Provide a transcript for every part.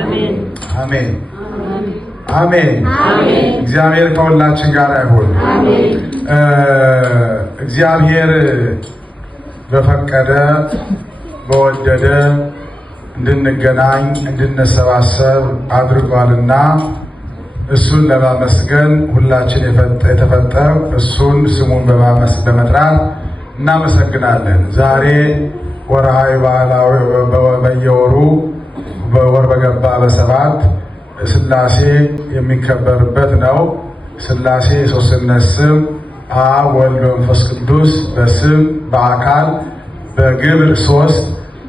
አሜን አሜን አሜን። እግዚአብሔር ከሁላችን ጋር ይሁን። እግዚአብሔር በፈቀደ በወደደ እንድንገናኝ እንድንሰባሰብ አድርጓልና እሱን ለማመስገን ሁላችን የተፈጠረ እሱን ስሙን በመጥራት እናመሰግናለን። ዛሬ ወርሃዊ በዓላዊ በየወሩ በወር በገባ በሰባት ሥላሴ የሚከበርበት ነው። ሥላሴ የሦስትነት ስም አብ ወልድ መንፈስ ቅዱስ በስም በአካል በግብር ሦስት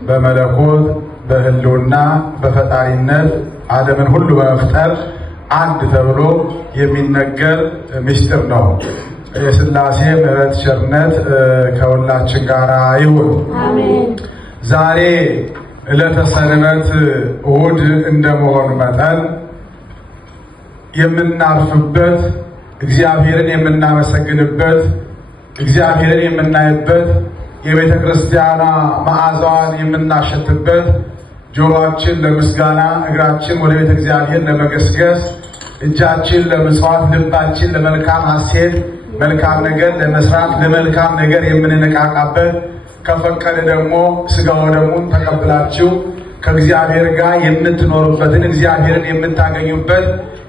በመለኮት በሕልውና በፈጣሪነት ዓለምን ሁሉ በመፍጠር አንድ ተብሎ የሚነገር ምስጢር ነው። የሥላሴ ምሕረት ቸርነት ከሁላችን ጋር ይሁን። ዛሬ ዕለተ ሰንበት እሑድ እንደመሆኑ መጠን የምናርፍበት እግዚአብሔርን የምናመሰግንበት እግዚአብሔርን የምናይበት የቤተ ክርስቲያኗ መዓዛዋን የምናሸትበት ጆሮአችን ለምስጋና እግራችን ወደ ቤተ እግዚአብሔር ለመገስገስ እጃችን ለምጽዋት ልባችን ለመልካም ሐሴት መልካም ነገር ለመስራት ለመልካም ነገር የምንነቃቃበት ከፈቀደ ደግሞ ሥጋው ደሙን ተቀብላችሁ ከእግዚአብሔር ጋር የምትኖሩበትን እግዚአብሔርን የምታገኙበት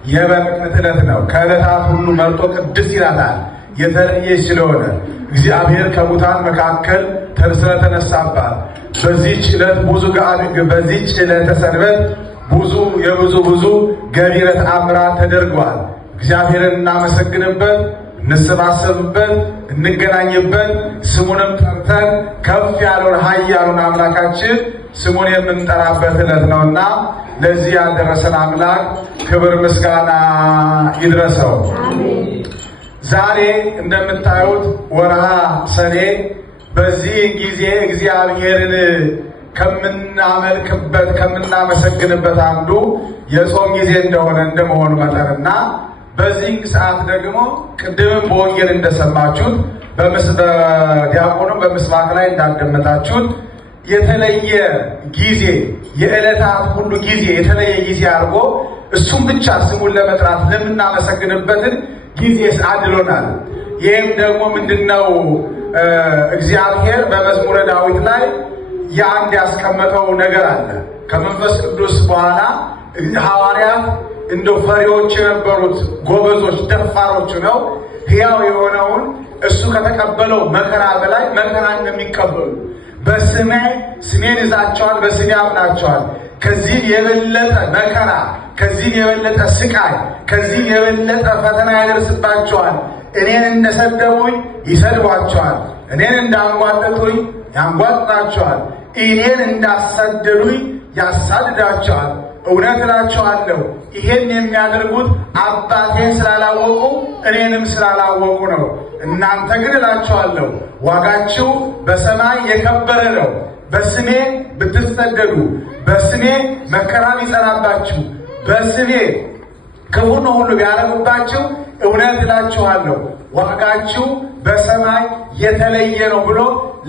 የበረከት ዕለት ነው። ከዕለታት ሁሉ መርጦ ቅድስት ይላታል። የተለየች ስለሆነ እግዚአብሔር ከሙታን መካከል ስለተነሳባት በዚህች ዕለት በዚህች ዕለተ ሰንበት ብዙ ገቢረ ተአምራት ተደርገዋል። እግዚአብሔርን እናመሰግንበት እንሰባሰብበት እንገናኝበት ስሙንም ጠርተን ከፍ ያለውን ኃያሉን አምላካችን ስሙን የምንጠራበት ዕለት ነውና ለዚህ ያደረሰን አምላክ ክብር ምስጋና ይድረሰው። ዛሬ እንደምታዩት ወርሃ ሰኔ በዚህ ጊዜ እግዚአብሔርን ከምናመልክበት ከምናመሰግንበት አንዱ የጾም ጊዜ እንደመሆኑ መጠንና በዚህ ሰዓት ደግሞ ቅድምም በወንጌል እንደሰማችሁት በዲያቆኑም በምስባክ ላይ እንዳደመጣችሁት የተለየ ጊዜ የዕለታት ሁሉ ጊዜ የተለየ ጊዜ አድርጎ እሱም ብቻ ስሙን ለመጥራት ለምናመሰግንበትን ጊዜ አድሎናል። ይህም ደግሞ ምንድነው? እግዚአብሔር በመዝሙረ ዳዊት ላይ የአንድ ያስቀመጠው ነገር አለ። ከመንፈስ ቅዱስ በኋላ ሐዋርያት እንደ ፈሪዎች የነበሩት ጎበዞች ደፋሮች ነው ሕያው የሆነውን እሱ ከተቀበለው መከራ በላይ መከራ እንደሚቀበሉ ስሜን ይዛቸዋል፣ በስሜ አምናቸዋል፣ ከዚህ የበለጠ መከራ ከዚህ የበለጠ ስቃይ ከዚህ የበለጠ ፈተና ያደርስባቸዋል። እኔን እንደሰደቡኝ ይሰድቧቸዋል፣ እኔን እንዳንጓጠጡኝ ያንጓጥጣቸዋል፣ እኔን እንዳሳደዱኝ ያሳድዳቸዋል። እውነት እላቸዋለሁ ይሄን የሚያደርጉት አባቴን ስላላወቁ እኔንም ስላላወቁ ነው። እናንተ ግን እላቸዋለሁ ዋጋችሁ በሰማይ የከበረ ነው። በስሜ ብትሰደዱ፣ በስሜ መከራ ቢጸናባችሁ፣ በስሜ ክፉን ሁሉ ቢያደርጉባችሁ እውነት እላችኋለሁ ዋጋችሁ በሰማይ የተለየ ነው ብሎ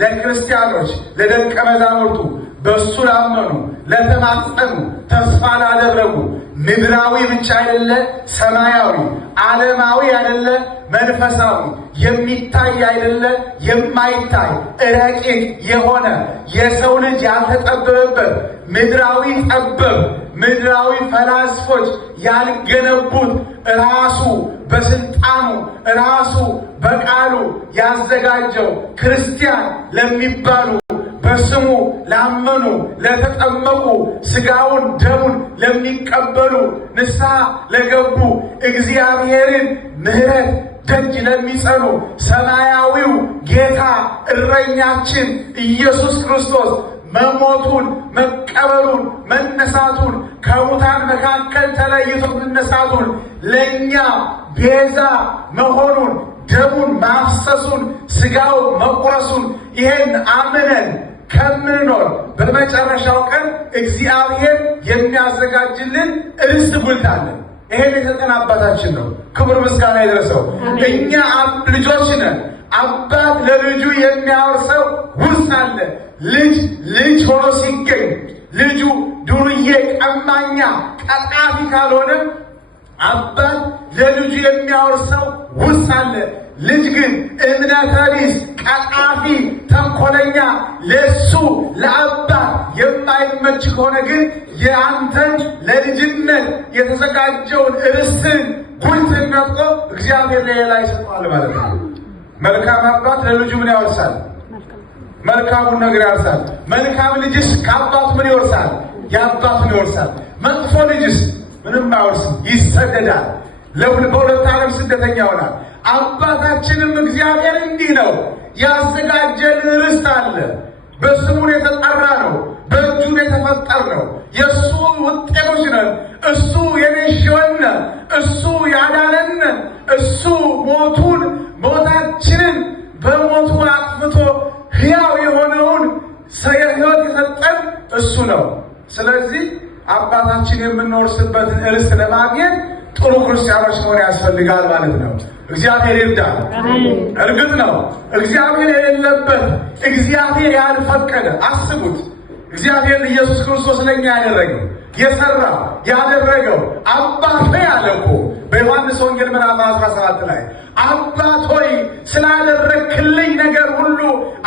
ለክርስቲያኖች ለደቀ መዛሙርቱ በእሱ ላመኑ ለተማጸኑ ተስፋ ላደረጉ ምድራዊ ብቻ አይደለ ሰማያዊ ዓለማዊ አይደለ መንፈሳዊ የሚታይ አይደለ የማይታይ ረቂቅ የሆነ የሰው ልጅ ያልተጠበበበት ምድራዊ ጠበብ ምድራዊ ፈላስፎች ያልገነቡት ራሱ በስልጣኑ ራሱ በቃሉ ያዘጋጀው ክርስቲያን ለሚባሉ በስሙ ላመኑ ለተጠመቁ ሥጋውን ደሙን ለሚቀበሉ ንስሐ ለገቡ እግዚአብሔርን ምሕረት ደጅ ለሚጸኑ ሰማያዊው ጌታ እረኛችን ኢየሱስ ክርስቶስ መሞቱን መቀበሩን መነሳቱን ከሙታን መካከል ተለይቶ መነሳቱን ለእኛ ቤዛ መሆኑን ደሙን ማፍሰሱን ሥጋው መቁረሱን ይሄን አምነን ከምንኖር በመጨረሻው ቀን እግዚአብሔር የሚያዘጋጅልን ርስት ጉልታለን። ይሄን የሰጠን አባታችን ነው። ክብር ምስጋና ይድረሰው። እኛ ልጆች ነን። አባት ለልጁ የሚያወርሰው ውርስ አለ። ልጅ ሆኖ ሲገኝ ልጁ ዱርዬ፣ ቀማኛ፣ ቀጣፊ ካልሆነ አባት ለልጁ የሚያወርሰው ውርስ አለ። ልጅ ግን እምነተ ቢስ፣ ቀጣፊ፣ ተንኮለኛ ለሱ ለአባት የማይመች ከሆነ ግን የአንተን ለልጅነት የተዘጋጀውን ርስትን ጉልትን ነጥቆ እግዚአብሔር ለሌላ ይሰጠዋል ማለት ነው። መልካም አባት ለልጁ ምን ያወርሳል? መልካሙን ነገር ያወርሳል። መልካም ልጅስ ከአባቱ ምን ይወርሳል? የአባቱን ይወርሳል። መጥፎ ልጅስ ምንም አይወርስም፣ ይሰደዳል። በሁለት ዓለም ስደተኛ ይሆናል። አባታችንም እግዚአብሔር እንዲህ ነው፣ ያዘጋጀልን ርስት አለ። በስሙን የተጠራ ነው፣ በእጁን የተፈጠር ነው። የእሱ ውጤቶች ነን። እሱ የነሸወን፣ እሱ ያዳነን፣ እሱ ሞታችንን በሞቱ አጥፍቶ ሕያው የሆነውን ሕይወት የሰጠን እሱ ነው። ስለዚህ አባታችን የምንወርስበትን ርስት ለማግኘት ጥሩ ክርስቲያኖች መሆን ያስፈልጋል ማለት ነው። እግዚአብሔር ይርዳል። እርግጥ ነው እግዚአብሔር የሌለበት እግዚአብሔር ያልፈቀደ አስቡት። እግዚአብሔር ኢየሱስ ክርስቶስ ለኛ ያደረገው የሰራው ያደረገው አባት ያለ እኮ በዮሐንስ ወንጌል ምዕራፍ 17 ላይ አባት ሆይ ስላደረክልኝ ነገር ሁሉ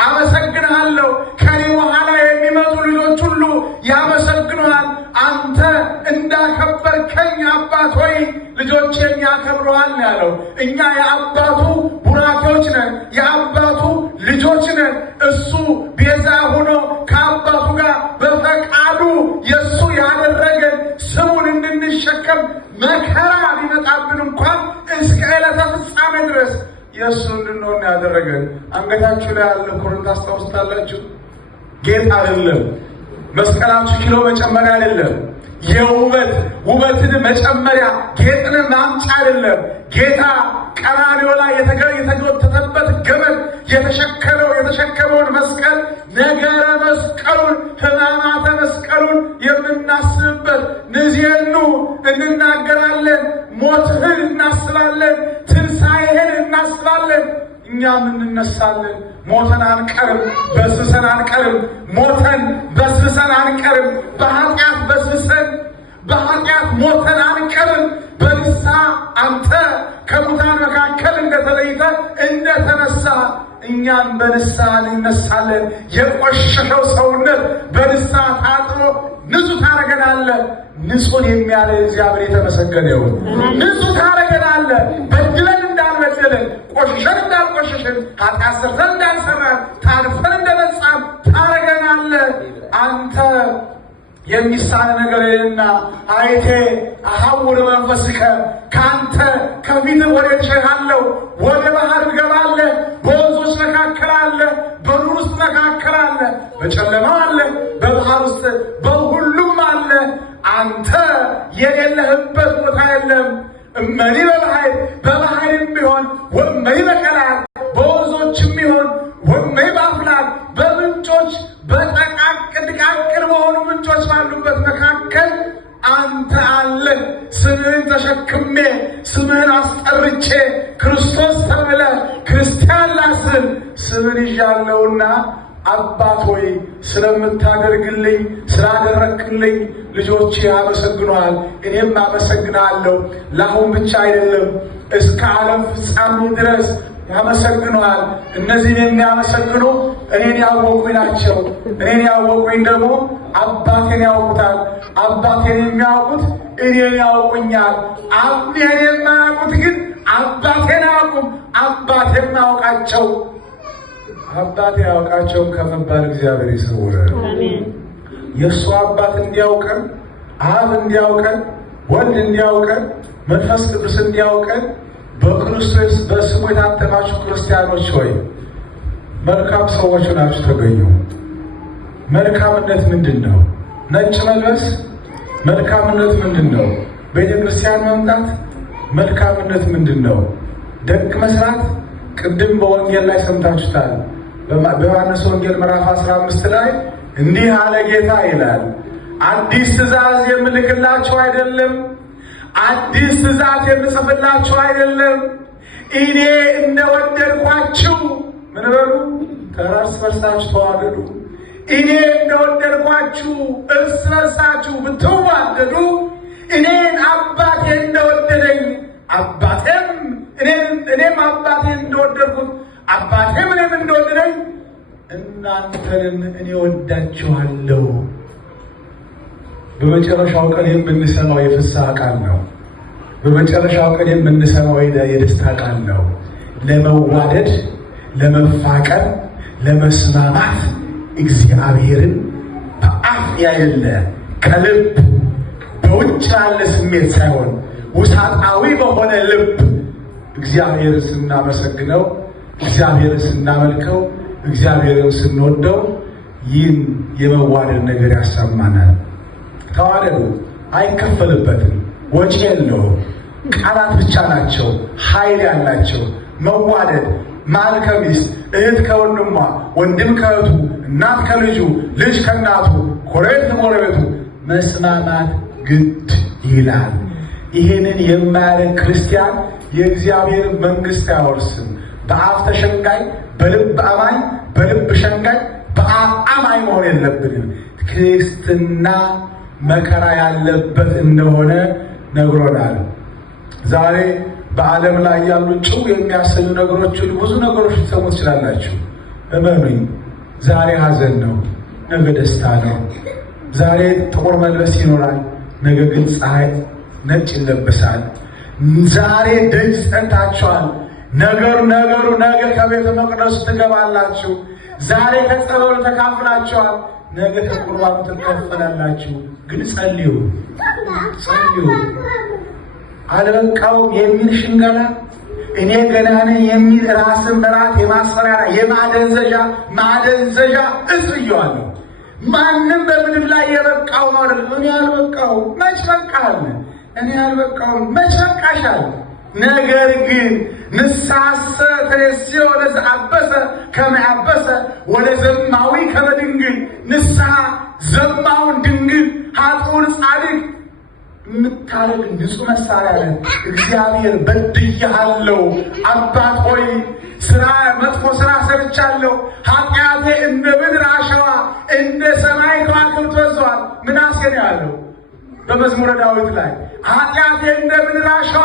አመሰግንሃለሁ። ከኔ በኋላ የሚመጡ ልጆች ሁሉ ያመሰግኑሃል። አንተ እንዳከበርከኝ አባት ሆይ ልጆቼን ያከብረዋል ያለው። እኛ የአባቱ ቡራኬዎች ነን፣ የአባቱ ልጆች ነን። እሱ ቤዛ ሆኖ ከአባቱ ጋር በፈቃዱ የእሱ ያደረገን ስሙን እንድንሸከም መከራ ሊመጣብን እንኳን እስከ ዕለተ ፍጻሜ ድረስ የእሱ እንድንሆን ያደረገን። አንገታችሁ ላይ ያለ ኩርን ታስታውስታላችሁ? ጌጥ አይደለም። መስቀላችሁ ኪሎ መጨመሪያ አይደለም። ውበትን መጨመሪያ ጌጥን ማምጫ አይደለም። ጌታ ቀራንዮ ላይ የተጎተተበት ገመድ የተሸከመውን መስቀል ነገረ መስቀሉን ሕማማተ መስቀሉን የምናስብበት ንዜኑ እንናገራለን። ሞትህን እናስባለን፣ ትንሣኤህን እናስባለን። እኛም እንነሳለን። ሞተን አንቀርም፣ በስብሰን አንቀርም። ሞተን በስብሰን አንቀርም። በኃጢአት ሞተን አንቀርም። በንስሐ አንተ ከሙታን መካከል እንደተለይተ እንደተነሳ እኛም በንስሐ እንነሳለን። የቆሸሸው ሰውነት በንስሐ ታጥቦ ንጹሕ ታረገናለህ። ንጹሕ የሚያደርግ እግዚአብሔር የተመሰገነ ይሁን። ንጹሕ ታረገናለህ። በድለን እንዳልበደለን፣ ቆሽሸን እንዳልቆሸሽን፣ ኃጢአት ሰርተን እንዳልሰራን፣ ታርፈን እንደነጻን ታረገናለህ። አንተ የሚሳን ነገር የለና አይቴ አሐውር መንፈስከ ከአንተ ከፊት ወዴት እሸሻለሁ? ወደ ባህር እገባለሁ። በወንዞች መካከል አለ፣ በዱር ውስጥ መካከል አለ፣ በጨለማ አለ፣ በባህር ውስጥ በሁሉም አለ። አንተ የሌለህበት ቦታ የለም። እመኒ በባህርም ቢሆን ወመኒ በቀላል በወንዞችም ቢሆን ወመኒ በአፍላል በምንጮች ጥቃቅን በሆኑ ምንጮች ባሉበት መካከል አንተ አለ። ስምህን ተሸክሜ ስምህን አስጠርቼ ክርስቶስ ተብለ ክርስቲያን ላስብ ስምን ይዣለሁና አባት ሆይ ስለምታደርግልኝ ስላደረክልኝ ልጆቼ ያመሰግኑሃል፣ እኔም አመሰግናለሁ። ለአሁን ብቻ አይደለም እስከ ዓለም ፍጻሜ ድረስ ያመሰግኑሃል። እነዚህን የሚያመሰግኑ እኔን ያወቁኝ ናቸው። እኔን ያወቁኝ ደግሞ አባቴን ያውቁታል። አባቴን የሚያውቁት እኔን ያውቁኛል። እኔን የማያውቁት ግን አባቴን አያውቁም። አባቴን ማያውቃቸው አባቴ ያውቃቸውም ከመባል እግዚአብሔር ይሰውረን። የእሱ አባት እንዲያውቀን፣ አብ እንዲያውቀን፣ ወልድ እንዲያውቀን፣ መንፈስ ቅዱስ እንዲያውቀን በክርስቶስ በስሙ የታተማችሁ ክርስቲያኖች ሆይ መልካም ሰዎች ናችሁ ተገኙ። መልካምነት ምንድን ነው? ነጭ መልበስ መልካምነት ምንድን ነው? ቤተ ክርስቲያን መምጣት መልካምነት ምንድን ነው? ደግ መስራት ቅድም በወንጌል ላይ ሰምታችሁታል። በዮሐንስ ወንጌል ምዕራፍ 15 ላይ እንዲህ አለ ጌታ ይላል፣ አዲስ ትእዛዝ የምልክላችሁ አይደለም፣ አዲስ ትእዛዝ የምጽፍላችሁ አይደለም፣ እኔ እንደወደድኳችሁ ምን በሉ እርስ በርሳችሁ ተዋደዱ። እኔ እንደወደድኳችሁ እርስ በርሳችሁ ብትዋደዱ እኔን አባቴ እንደወደደኝ እኔም አባቴን እንደወደድኩት አባቴም እኔም እንደወደደኝ እናንተንም እኔ ወዳችኋለሁ። በመጨረሻው ቀን የምንሰማው የፍስሐ ቃል ነው። በመጨረሻው ቀን የምንሰማው የደስታ ቃል ነው። ለመዋደድ፣ ለመፋቀር፣ ለመስማማት እግዚአብሔርን በአፍ ያየለ ከልብ በውጭ ያለ ስሜት ሳይሆን ውሳጣዊ በሆነ ልብ እግዚአብሔርን ስናመሰግነው፣ እግዚአብሔርን ስናመልከው፣ እግዚአብሔርን ስንወደው ይህን የመዋደድ ነገር ያሰማናል። ተዋደዱ፣ አይከፈልበትም፣ ወጪ የለውም። ቃላት ብቻ ናቸው ኃይል ያላቸው። መዋደድ ባል ከሚስት፣ እህት ከወንድሟ፣ ወንድም ከእህቱ፣ እናት ከልጁ፣ ልጅ ከእናቱ፣ ጎረቤት ከጎረቤቱ መስማማት ግድ ይላል። ይህንን የማያደርግ ክርስቲያን የእግዚአብሔር መንግሥት አያወርስም። በአፍ ተሸንጋይ፣ በልብ አማኝ፣ በልብ ሸንጋይ፣ በአፍ አማኝ መሆን የለብንም። ክርስትና መከራ ያለበት እንደሆነ ነግሮናል። ዛሬ በዓለም ላይ ያሉ ጭው የሚያሰኙ ነገሮችን ብዙ ነገሮች ልትሰሙ ትችላላችሁ። እመኑኝ፣ ዛሬ ሐዘን ነው፣ ነገ ደስታ ነው። ዛሬ ጥቁር መልበስ ይኖራል፣ ነገ ግን ፀሐይ ነጭ ይለበሳል። ዛሬ ደጅ ጸንታችኋል፣ ነገ ከቤተ መቅደሱ ትገባላችሁ። ዛሬ ከጸበሉ ተካፍላችኋል፣ ነገ ከቁርባኑ ትካፈላላችሁ። ግን ጸልዩ። አልበቃውም የሚል ሽንገላ፣ እኔ ገና ነኝ የሚል ራስን በራስ የማስፈራሪያ ማደንዘዣ እጽየዋለሁ። ማንም በምድር ላይ የበቃው ማለት እኔ አልበቃውም መች በቃል፣ እኔ አልበቃውም መች በቃሻል። ነገር ግን ንሳሰ ተነስዮ ለዘአበሰ ከመአበሰ ወደ ዘማዊ ከመድንግል ንስሐ ዘማውን ድንግል ኃጥኡን ጻድቅ የምታደርግ ንጹሕ መሳሪያ ነን። እግዚአብሔር በድያለሁ፣ አባት ሆይ መጥፎ ስራ ሰርቻለሁ፣ ኃጢአቴ እንደ ምድር አሸዋ እንደ ሰማይ ከዋክብት በዝቷል። ምናሴ ነው ያለው በመዝሙረ ዳዊት ላይ ኃጢአቴ እንደ ምድር አሸዋ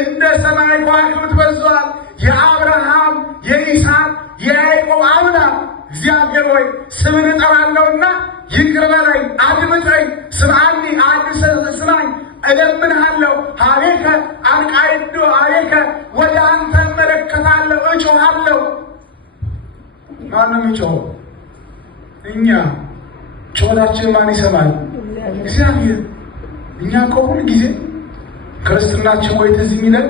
እንደ ሰማይ ከዋክብት በዝቷል። የአብርሃም የይስሐቅ የያዕቆብ አምላክ እግዚአብሔር ሆይ ስምን እጠራለሁና ይቅር በለኝ፣ አድምጠኝ፣ ስምዓኒ ስማኝ፣ እለምንሃለሁ። ሀቤከ አንቃይዶ ሀቤከ ወደ አንተ እመለከታለሁ፣ እጮሃለሁ። ማንም ይጮህ? እኛ። ጮታችን ማን ይሰማል? እግዚአብሔር። እኛ እኮ ሁል ጊዜ ክርስትናችን ወይ ትዝ የሚለን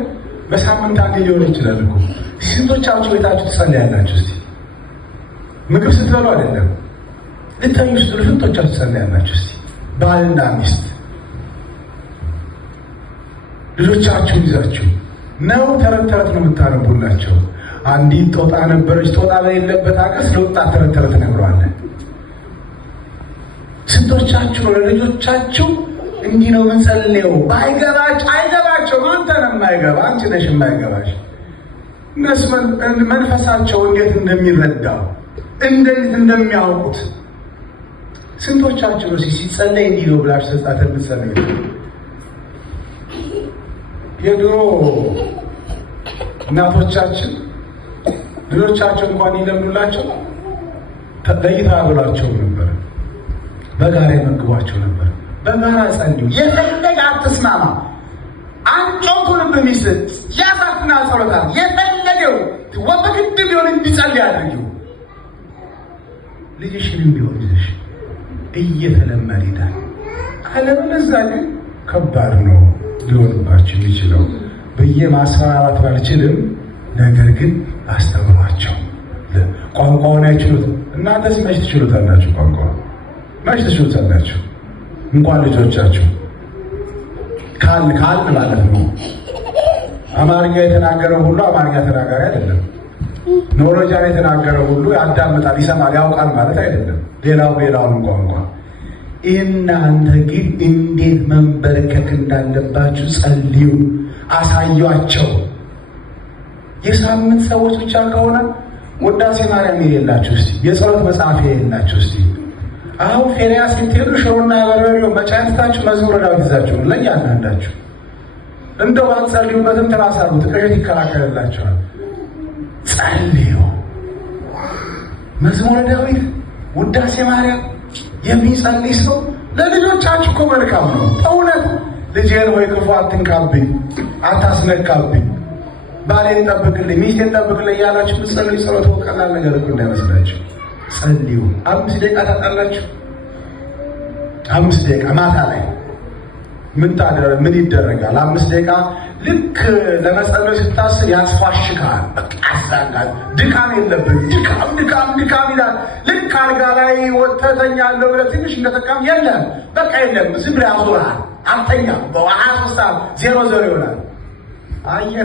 በሳምንት አንዴ ሊሆን ይችላል እኮ። ስንቶቻችሁ ቤታችሁ ትጸልያላችሁ? እስቲ ምግብ ስትበሉ አይደለም ልታዩ ስትሉ ስንቶቻችሁ ትጸልያላችሁ? እስቲ ባልና ሚስት ልጆቻችሁን ይዛችሁ ነው ተረት ተረት ነው የምታነቡላቸው። አንዲት ጦጣ ነበረች። ጦጣ በሌለበት ሀገር ስለ ወጣት ተረት ተረት ነግረዋለን። ስንቶቻችሁ ነው ለልጆቻችሁ እንዲህ ነው የምንጸልየው? አይገባቸው። አንተ ነህ የማይገባ፣ አንቺ ነሽ የማይገባሽ። እነሱ መንፈሳቸው እንዴት እንደሚረዳው እንዴት እንደሚያውቁት ስንቶቻችሁ ነው ሲጸለይ እንዲህ ነው ብላችሁ ተጻተ ምትጸልዩ? የድሮ እናቶቻችን ልጆቻቸው እንኳን ይለምኑላቸው ለይታ ብሏቸው ነበር። በጋራ ይመግቧቸው ነበር። በጋራ ጸልዩ። የፈለገ አትስማማ፣ አንጮቱ ልብ ሚስት ያሳትና ጸሎታ የፈለገው ወበግድ ቢሆን እንዲጸልይ አድርጊው። ልጅሽንም ቢሆን ይዘሽ እየተለመደ ይላል። አለበለዚያ ግን ከባድ ነው ሊሆንባቸው የሚችለው። ማስፈራራት ባልችልም፣ ነገር ግን አስተምሯቸው። ቋንቋውን አይችሉት። እናንተስ መች ትችሉታላችሁ? ቋንቋ መች ትችሉታላችሁ? እንኳን ልጆቻችሁ ካል ማለት ነው። አማርኛ የተናገረ ሁሉ አማርኛ ተናጋሪ አይደለም። ኖሮጃን የተናገረ ሁሉ ያዳምጣል፣ ይሰማል፣ ያውቃል ማለት አይደለም። ሌላውን ቋንቋ። እናንተ ግን እንዴት መንበርከክ እንዳለባችሁ ጸልዩ፣ አሳዩአቸው። የሳምንት ሰዎች ብቻ ከሆነ ውዳሴ ማርያም የሌላችሁ እስቲ፣ የጸሎት መጽሐፍ የሌላችሁ እስቲ አሁን ፌሪያ ስትሄዱ ሽሮና በርበሬው መጫንታችሁ መዝሙረ ዳዊት ይዛችሁ ለእያንዳንዳችሁ እንደው አትጸልዩበትም ትራሳሉት ቅዠት ይከላከልላችኋል። ጸልዩ። መዝሙረ ዳዊት ውዳሴ ማርያም የሚጸልይ ሰው ለልጆቻችሁ እኮ መልካም ነው። እውነት ልጄን ወይ ክፉ አትንካብኝ፣ አታስነካብኝ፣ ባሌን ጠብቅልኝ፣ ሚስቴን ጠብቅልኝ እያላችሁ ምትጸልዩ ጸሎት ቀላል ነገር እኮ እንዳይመስላችሁ። ጸልዩ። 5 ደቂቃ ታጣላችሁ። 5 ደቂቃ ማታ ላይ ምን ይደረጋል? 5 ደቂቃ ልክ ለመጸለይ ስታስብ ያስፋሽካል። በቃ ያሳጋል። ድካም የለብን። ድካም ይላል። ልክ አልጋ ላይ ወተተኛለሁ ብለህ ትንሽ እንደተቃም የለም በቃ የለም። ዝም ብለህ ያዞርሃል። አልተኛም። በ23 ሰዓት 00 ይሆናል።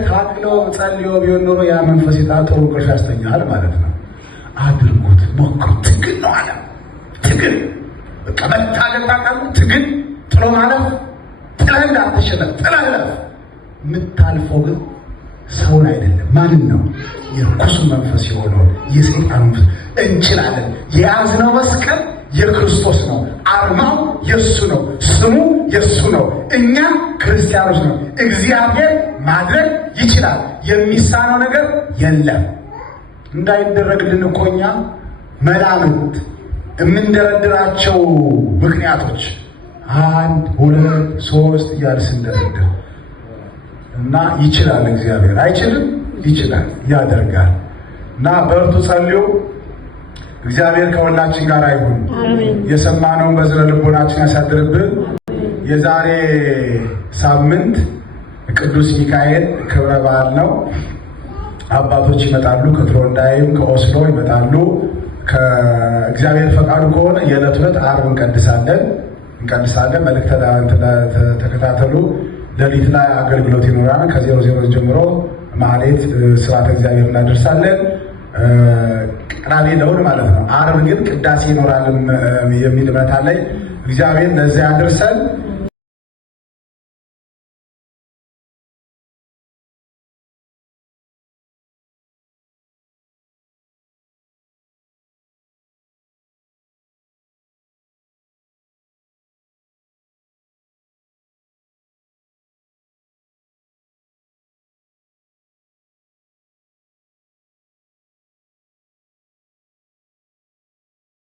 ታክለው ጸልዮ ቢሆን ኖሮ ያ መንፈስ ጥሩ እንቅልፍ ያስተኛል ማለት ነው። አድርጉት፣ ሞክሩት። ትግል ነው አለ። ትግል በቃ መታገል ታውቃለህ። ትግል ጥሎ ማለት ጥለህ እንዳትሸነፍ ጥለህ የምታልፈው ግን ሰውን አይደለም። ማንን ነው? የርኩሱ መንፈስ የሆነውን የሰይጣን መንፈስ። እንችላለን። የያዝነው መስቀል የክርስቶስ ነው። አርማው የሱ ነው። ስሙ የሱ ነው። እኛ ክርስቲያኖች ነው። እግዚአብሔር ማድረግ ይችላል። የሚሳነው ነገር የለም። እንዳይደረግልን እኮ እኛ መላምት የምንደረድራቸው ምክንያቶች 1 2 3 እያል ስንደረድር እና ይችላል። እግዚአብሔር አይችልም? ይችላል፣ ያደርጋል። እና በርቱ፣ ጸልዩ። እግዚአብሔር ከሁላችን ጋር አይሁን። የሰማነውን በዝነ ልቦናችን ያሳድርብን። የዛሬ ሳምንት ቅዱስ ሚካኤል ክብረ በዓል ነው። አባቶች ይመጣሉ። ከትሮንዳይም ከኦስሎ ይመጣሉ። ከእግዚአብሔር ፈቃዱ ከሆነ የዕለት ዕለት ዓርብ እንቀድሳለን። መልእክተ ተከታተሉ። ሌሊት ላይ አገልግሎት ይኖራል። ከ00 ጀምሮ ማህሌት ስብሐተ እግዚአብሔር እናደርሳለን። ቅዳሜ ለእሑድ ማለት ነው። ዓርብ ግን ቅዳሴ ይኖራል የሚል እምነት አለኝ። እግዚአብሔር ለዚያ ያደርሰን።